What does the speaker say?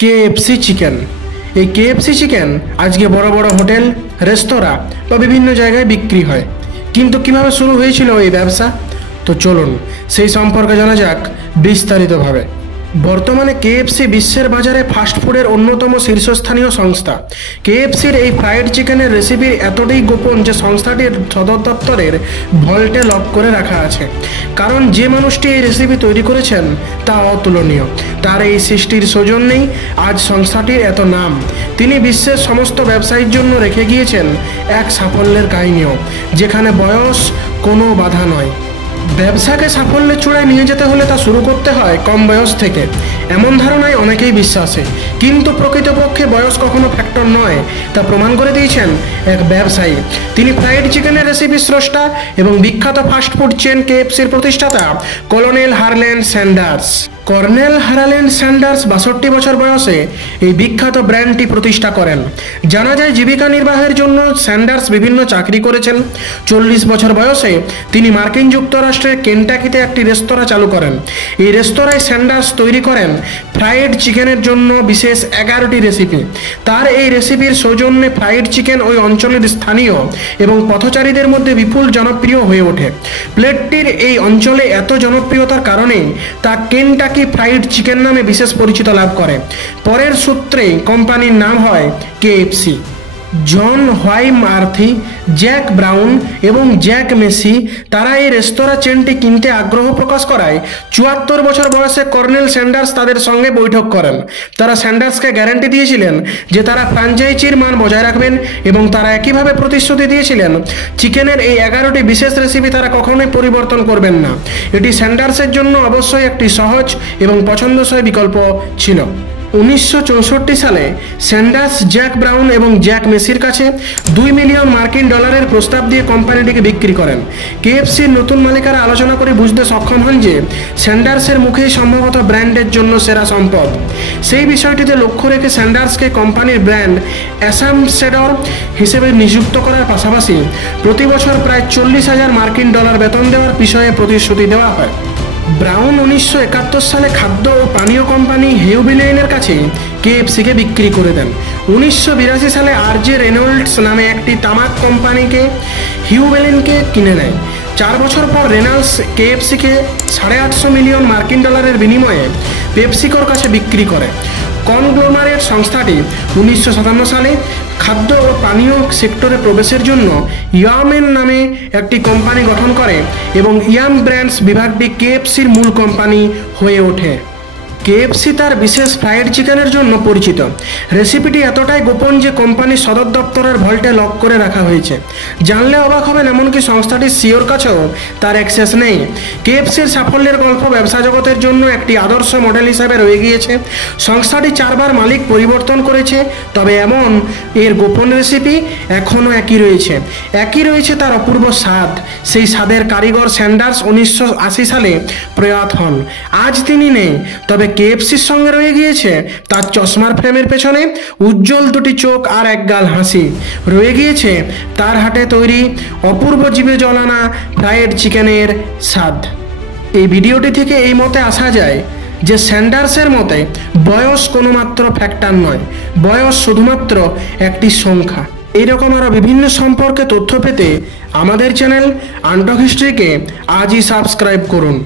KFC chicken. এই KFC chicken আজকে বড় বড় হোটেল, রেস্তোরাঁ বা বিভিন্ন জায়গায় বিক্রি হয়। কিন্তু কিভাবে শুরু হয়েছিল এই ব্যবসা? তো চলুন সেই সম্পর্কে জানা যাক বিস্তারিতভাবে। বর্তমানে কেএফসি বিশ্বের বাজারে ফাস্টফুডের অন্যতম শীর্ষস্থানীয় সংস্থা। কেএফসির এই ফ্রাইড চিকেনের রেসিপি এতটাই গোপন যে সংস্থাটির সদর দপ্তরের ভল্টে লক করে রাখা আছে। কারণ যে মানুষটি এই রেসিপি তৈরি করেছেন তা অতুলনীয়। তার এই সৃষ্টির সৌজন্যেই আজ সংস্থাটির এত নাম। তিনি বিশ্বের সমস্ত ব্যবসায়ীর জন্য রেখে গিয়েছেন এক সাফল্যের কাহিনীও, যেখানে বয়স কোনো বাধা নয়। ব্যবসাকে সাফল্যের চূড়ায় নিয়ে যেতে হলে তা শুরু করতে হয় কম বয়স থেকে, এমন ধারণায় অনেকেই বিশ্বাসী। কিন্তু প্রকৃতপক্ষে বয়স কখনো ফ্যাক্টর নয়, তা প্রমাণ করে দিয়েছেন এক ব্যবসায়ী। তিনি ফ্রাইড চিকেনের রেসিপি স্রষ্টা এবং বিখ্যাত ফাস্টফুড চেন কেএফসির প্রতিষ্ঠাতা colonel Harland Sanders. Colonel Harland Sanders 62 বছর বয়সে এই বিখ্যাত ব্র্যান্ডটি প্রতিষ্ঠা করেন। জানা যায় জীবিকা নির্বাহের জন্য স্যান্ডার্স বিভিন্ন চাকরি করেছেন। 40 বছর বয়সে তিনি মার্কিন যুক্তরাষ্ট্রের কেন্টাকিতে একটি রেস্তোরাঁ চালু করেন। এই রেস্তোরাঁয় স্যান্ডার্স তৈরি করেন ফ্রাইড চিকেনের জন্য বিশেষ 11টি রেসিপি। তার এই রেসিপির সৌজন্যে ফ্রাইড চিকেন ওই অঞ্চলের স্থানীয় এবং পথচারীদের মধ্যে বিপুল জনপ্রিয় হয়ে ওঠে। প্লেটটির এই অঞ্চলে এত জনপ্রিয়তার কারণে তা কেন্টাকি ফ্রাইড চিকেন নামে বিশেষ পরিচিত লাভ করে। পরের সূত্রে কোম্পানির নাম হয় কেএফসি। জন হোয়াইমার্থি, জ্যাক ব্রাউন এবং জ্যাক মেসি তারা এই রেস্তোরাঁ চেনটি কিনতে আগ্রহ প্রকাশ করায় 74 বছর বয়সে কর্নেল স্যান্ডার্স তাদের সঙ্গে বৈঠক করেন। তারা স্যান্ডার্সকে গ্যারান্টি দিয়েছিলেন যে তারা ফ্র্যাঞ্চাইজির মান বজায় রাখবেন এবং তারা একইভাবে প্রতিশ্রুতি দিয়েছিলেন চিকেনের এই 11টি বিশেষ রেসিপি তারা কখনোই পরিবর্তন করবেন না। এটি স্যান্ডার্সের জন্য অবশ্যই একটি সহজ এবং পছন্দসই বিকল্প ছিল। 1964 সালে স্যান্ডার্স জ্যাক ব্রাউন এবং জ্যাক মেসির কাছে $2 মিলিয়ন প্রস্তাব দিয়ে কোম্পানিটিকে বিক্রি করেন। কেএফসির নতুন মালিকারা আলোচনা করে বুঝতে সক্ষম হন যে স্যান্ডার্সের মুখেই সম্ভবত ব্র্যান্ডের জন্য সেরা সম্পদ। সেই বিষয়টিতে লক্ষ্য রেখে স্যান্ডার্সকে কোম্পানির ব্র্যান্ড অ্যাম্বাসেডর হিসেবে নিযুক্ত করার পাশাপাশি প্রতি বছর প্রায় $40,000 বেতন দেওয়ার বিষয়ে প্রতিশ্রুতি দেওয়া হয়। ব্রাউন 1971 সালে খাদ্য ও পানীয় কোম্পানি হিউবিলেনের কাছে কেএফসিকে বিক্রি করে দেন। 1982 সালে আরজে রেনল্ডস নামে একটি তামাক কোম্পানিকে হিউবিলেনকে কিনে নেয়। 4 বছর পর রেনল্ডস কেএফসিকে $850 মিলিয়ন বিনিময়ে পেপসিকোর কাছে বিক্রি করে। কনগ্লোমারেট সংস্থাটি 1957 সালে খাদ্য ও পানীয় সেক্টরে প্রবেশের জন্য ইয়ামেন নামে একটি কোম্পানি গঠন করে এবং ইয়াম ব্র্যান্ডস বিভাগটি কেএফসির মূল কোম্পানি হয়ে ওঠে। কেএফসি তার বিশেষ ফ্রাইড চিকেনের জন্য পরিচিত। রেসিপিটি এতটাই গোপন যে কোম্পানির সদর দপ্তরের ভল্টে লক করে রাখা হয়েছে। জানলে অবাক হবেন, এমনকি সংস্থাটির সিওর কাছেও তার অ্যাক্সেস নেই। কেএফসির সাফল্যের গল্প ব্যবসা জগতের জন্য একটি আদর্শ মডেল হিসাবে রয়ে গিয়েছে। সংস্থাটি 4 বার মালিক পরিবর্তন করেছে, তবে এমন এর গোপন রেসিপি এখনও একই রয়েছে তার অপূর্ব স্বাদ। সেই স্বাদের কারিগর স্যান্ডার্স 1980 সালে প্রয়াত হন। আজ তিনি নেই, তবে কেএফসির সঙ্গে রয়ে গিয়েছে তার চশমার ফ্রেমের পেছনে উজ্জ্বল দুটি চোখ আর এক গাল হাসি। রয়ে গিয়েছে তার হাতে তৈরি অপূর্ব জিভে জ্বলানা ফ্রাইড চিকেনের স্বাদ। এই ভিডিওটি থেকে এই মতে আসা যায় যে স্যান্ডার্সের মতে বয়স কোনো মাত্র ফ্যাক্টর নয়, বয়স শুধুমাত্র একটি সংখ্যা। এইরকম আরও বিভিন্ন সম্পর্কে তথ্য পেতে আমাদের চ্যানেল আনটক হিস্ট্রিকে আজই সাবস্ক্রাইব করুন।